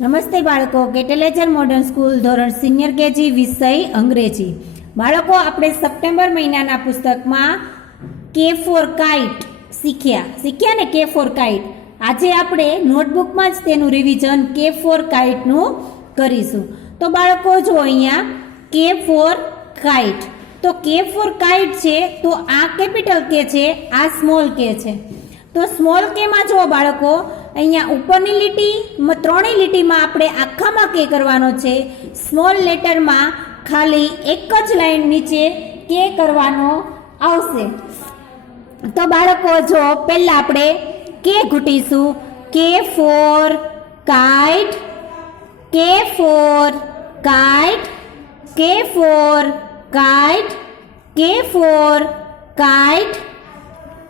નમસ્તે બાળકો, કેટેલેજર modern school ધોરણ સિનિયર કેજી વિષય અંગ્રેજી. બાળકો, આપણે સપ્ટેમ્બર મહિનાના પુસ્તકમાં કે ફોર કાઇટ શીખ્યા ને કે ફોર કાઇટ. આજે આપણે નોટબુકમાં જ તેનું રિવિઝન કે ફોર કાઇટનું કરીશું. તો બાળકો જો અહીંયા કે ફોર કાઇટ, તો કે ફોર કાઇટ છે તો આ કેપિટલ કે છે, આ સ્મોલ કે છે. તો સ્મોલ કેમાં જો બાળકો અહીંયા ઉપરની લીટી ત્રણેય લીટીમાં આપણે આખામાં કે કરવાનો છે. સ્મોલ લેટરમાં ખાલી એક જ લાઈન નીચે કે કરવાનો આવશે. તો બાળકો જો પહેલા આપણે કે ઘૂંટીશું. કે ફોર કાઇટ, કે ફોર કાઇટ, કે ફોર કાઇટ, કે ફોર કાઇટ,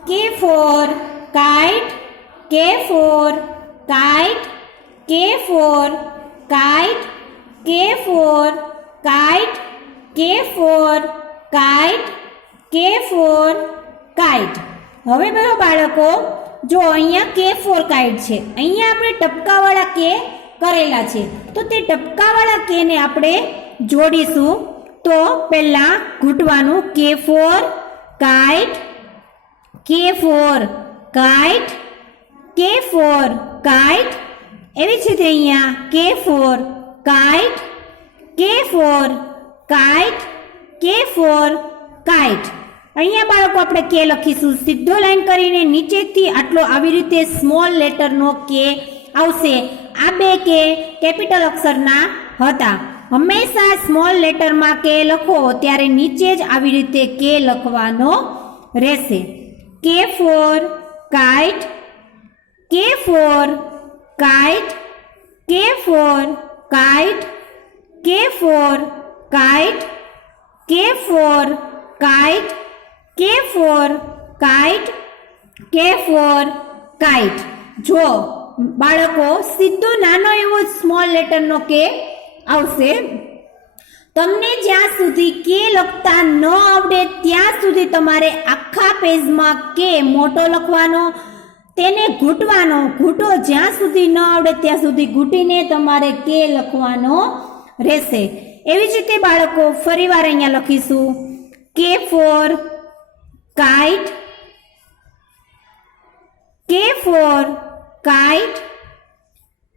કે ફોર કાઇટ, કે ફોર કાઇટ, કે ફોર કાઇટ, કે ફોર કાઇટ, કે ફોર કાઇટ, કે ફોર કાઇટ. હવે બરો બાળકો જો અહીંયા કે ફોર કાઇટ છે, અહીંયા આપણે ટપકાવાળા કે કરેલા છે, તો તે ટપકાવાળા કે ને આપણે જોડીશું. તો પહેલા ઘૂંટવાનું કે ફોર કાઇટ, કે ફોર કાઇટ, કે ફોર કાઇટ. એવી જ રીતે અહીંયા કે ફોર કાઇટ, કે ફોર કાઇટ, કે ફોર કાઇટ. અહીંયા બાળકો આપણે કે લખીશું સીધો લાઈન કરીને, નીચેથી આટલો આવી રીતે સ્મોલ લેટરનો કે આવશે. આ બે કે કેપિટલ અક્ષરના હતા. હંમેશા સ્મોલ લેટરમાં કે લખો ત્યારે નીચે જ આવી રીતે કે લખવાનો રહેશે. કે ફોર કાઇટ, કે ફોર કાઇટ, કે ફોર કાઇટ, કે ફોર કાઇટ, કે ફોર કાઇટ, કે ફોર કાઇટ, કે ફોર કાઇટ. જો બાળકો સીધો નાનો એવો સ્મોલ લેટરનો કે આવશે. તમને જ્યાં સુધી કે લખતા ન આવડે ત્યાં સુધી તમારે આખા પેજમાં કે મોટો લખવાનો, તેને ઘૂંટવાનો. ઘૂંટો જ્યાં સુધી ન આવડે ત્યાં સુધી ઘૂંટીને તમારે કે લખવાનો રહેશે. એવી જ રીતે બાળકો ફરીવાર અહીંયા લખીશું કે ફોર કાઇટ, કે ફોર કાઇટ,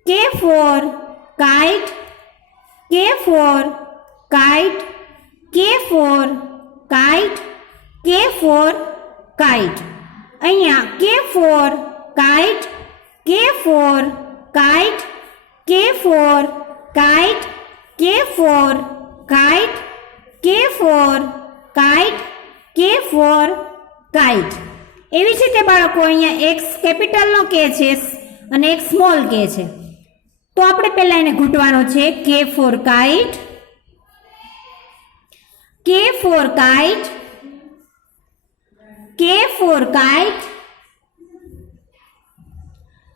કે ફોર કાઇટ, કે ફોર કાઇટ, કે ફોર કાઇટ, કે ફોર કાઇટ. અહીંયા કે ફોર કાઇટ, કે ફોર કાઇટ, કે ફોર કાઇટ, કે ફોર કાઇટ, કે ફોર કાઇટ, કે ફોર કાઇટ. એવી જ રીતે બાળકો અહીંયા એક કેપિટલનો કે છે અને એક સ્મોલ કે છે. તો આપણે પહેલા એને ઘૂંટવાનો છે. કે ફોર કાઇટ, કે ફોર કાઇટ, કે ફોર કાઇટ.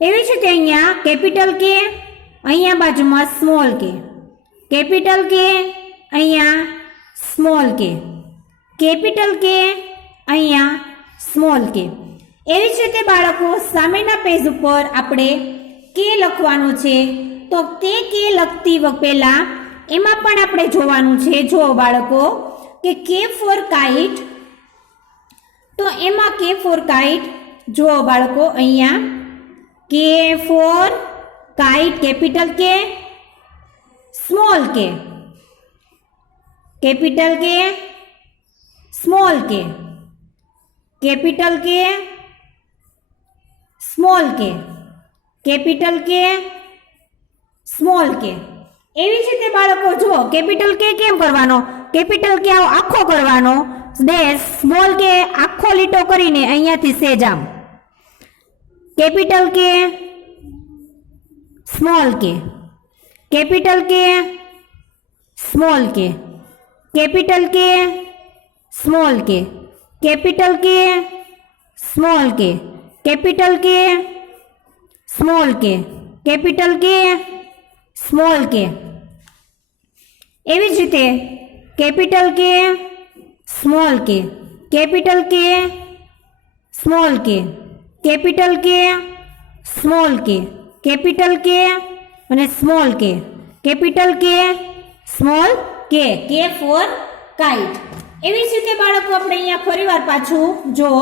એવી જ રીતે અહીંયા કેપિટલ કે, અહીંયા બાજુમાં સ્મોલ કે, કેપિટલ કે, અહીંયા સ્મોલ કે, કેપિટલ કે, અહીંયા સ્મોલ કે. એવી જ રીતે બાળકો સામેના પેજ ઉપર આપણે કે લખવાનું છે. તો તે કે લખતી પહેલા એમાં પણ આપણે જોવાનું છે. જો બાળકો કે ફોર કાઇટ, તો એમાં કે ફોર કાઇટ જો બાળકો અહીંયા કે ફોર કાઇટ કેપિટલ કે, સ્મોલ કે, કેપિટલ કે, સ્મોલ કે, કેપિટલ કે, સ્મોલ કે, કેપિટલ કે, સ્મોલ કે. એવી જ રીતે બાળકો જુઓ કેપિટલ કે કેમ કરવાનો, કેપિટલ કે આખો કરવાનો, ડેશ, સ્મોલ કે આખો લીટો કરીને અહીંયાથી સેજ આમ, કેપિટલ કે, સ્મોલ કે, કેપિટલ કે, સ્મોલ કે, કેપિટલ કે, સ્મોલ કે, કેપિટલ કે, સ્મોલ કે, કેપિટલ કે, સ્મોલ કે, કેપિટલ કે, સ્મોલ કે. એવી જ રીતે કેપિટલ કે, સ્મોલ કે, કેપિટલ કે, સ્મોલ કે, કેપિટલ કે, સ્મોલ કે, કેપિટલ કે, અને સ્મોલ કે, કેપિટલ કે, સ્મોલ કે ફોર કાઇટ. એવી જ રીતે બાળકો આપણે અહીંયા ફરીવાર પાછું જો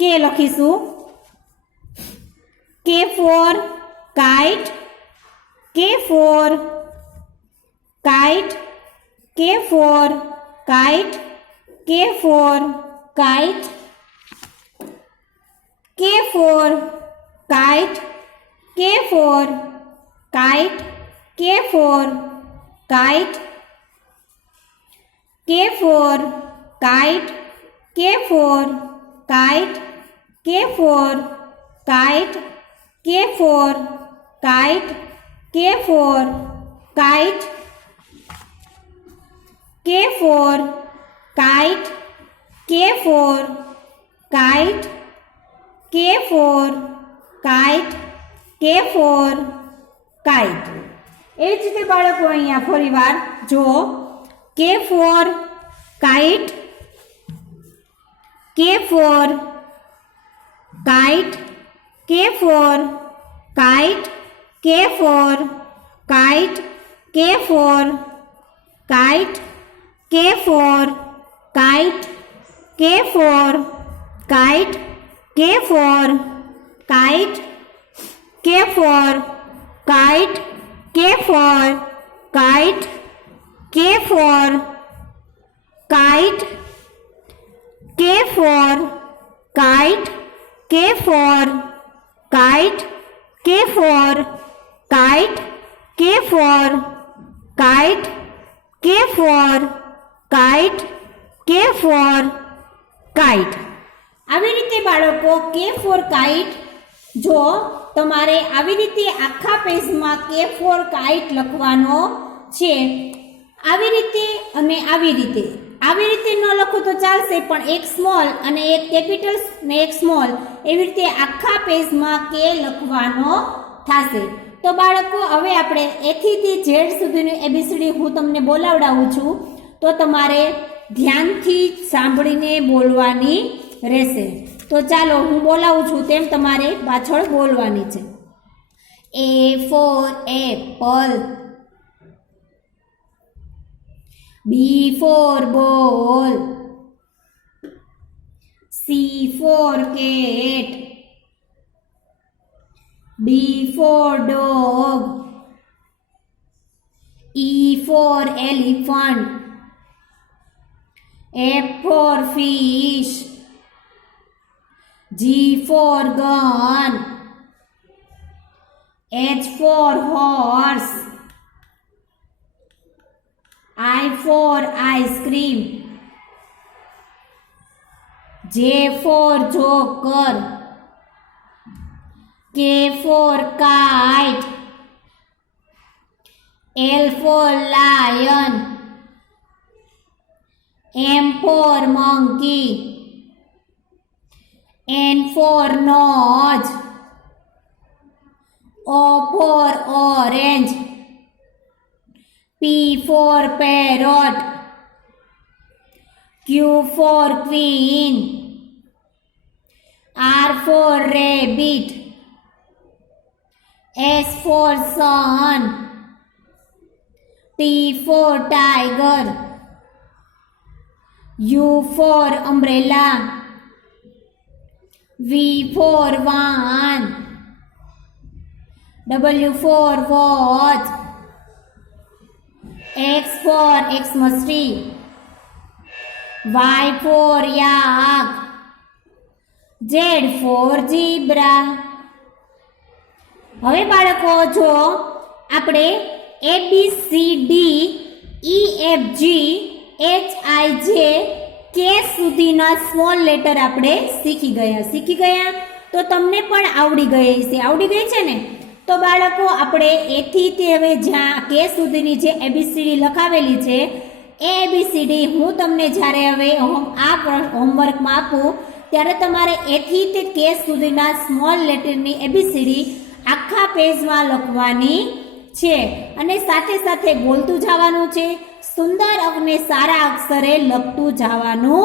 કે લખીશું. કે ફોર કાઇટ, કે ફોર કાઇટ, કે ફોર કાઇટ, કે ફોર કાઇટ, કે ફોર કાઇટ, કે ફોર કાઇટ, કે ફોર કાઇટ, કે ફોર કાઇટ, કે ફોર કાઇટ, કે ફોર કાઇટ, કે ફોર કાઇટ, કે ફોર કાઇટ, કે ફોર કાઇટ, કે ફોર કાઇટ, કે ફોર કાઇટ, કે ફોર કાઇટ. એ જ રીતે બાળકો અહીંયા ફરીવાર જો કે ફોર કાઇટ, કે ફોર કાઇટ, કે ફોર કાઇટ, કે ફોર કાઇટ, કે ફોર કાઇટ, કે ફોર કાઇટ, કે ફોર કાઇટ, કે ફોર કાઇટ, કે ફોર કાઇટ, કે ફોર કાઇટ, કે ફોર કાઇટ, કે ફોર કાઇટ, કે ફોર કાઇટ, કે ફોર કાઇટ, કે ફોર કાઇટ, કે ફોર કાઇટ, કે ફોર કાઇટ. આવી રીતે બાળકો કે ફોર કાઇટ જો તમારે આવી રીતે આખા પેજમાં કે ફોર કાઇટ લખવાનો છે. આવી રીતે અને આવી રીતે ન લખો તો ચાલશે, પણ એક સ્મોલ અને એક કેપિટલ ને એક સ્મોલ એવી રીતે આખા પેજમાં કે લખવાનો થશે. તો બાળકો હવે આપણે એ થી ઝેડ સુધીનું એબીસીડી હું તમને બોલાવડાવું છું, તો તમારે ધ્યાનથી સાંભળીને બોલવાની રહેશે. તો ચાલો હું બોલાવું છું તેમ તમારે પાછળ બોલવાની છે. A for apple, B for ball, C for cat, D for dog, E for elephant, F for fish, G for gun, H for horse, I for ice cream, J for joker, K for kite, L for lion, M for monkey, N for nose, O for orange, P for parrot, Q for queen, R for rabbit, S for sun, T for tiger, U for umbrella, V for van, W for watch, X for Xmas tree, Y for yak, Z for zebra. હવે બાળકો જો આપણે ABCDEFGHIJ કે સુધીના small letter આપણે શીખી ગયા તો તમને પણ આવડી ગઈ છે ને. તો બાળકો આપણે એથી તે હવે જ્યાં કે સુધીની જે એબીસીડી લખાવેલી છે એ એબીસીડી હું તમને જ્યારે હવે આ હોમવર્કમાં આપું ત્યારે તમારે એથી તે કે સુધીના સ્મોલ લેટરની એબીસીડી આખા પેજમાં લખવાની છે અને સાથે સાથે બોલતું જવાનું છે, સુંદર અને સારા અક્ષરે લખતું જવાનું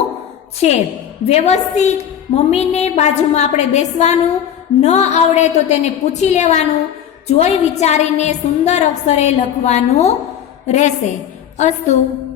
છે. વ્યવસ્થિત મમ્મીને બાજુમાં આપણે બેસવાનું, ન આવડે તો તેને પૂછી લેવાનું. જોઈ વિચારીને સુંદર અક્ષરે લખવાનું રહેશે. અસ્તુ.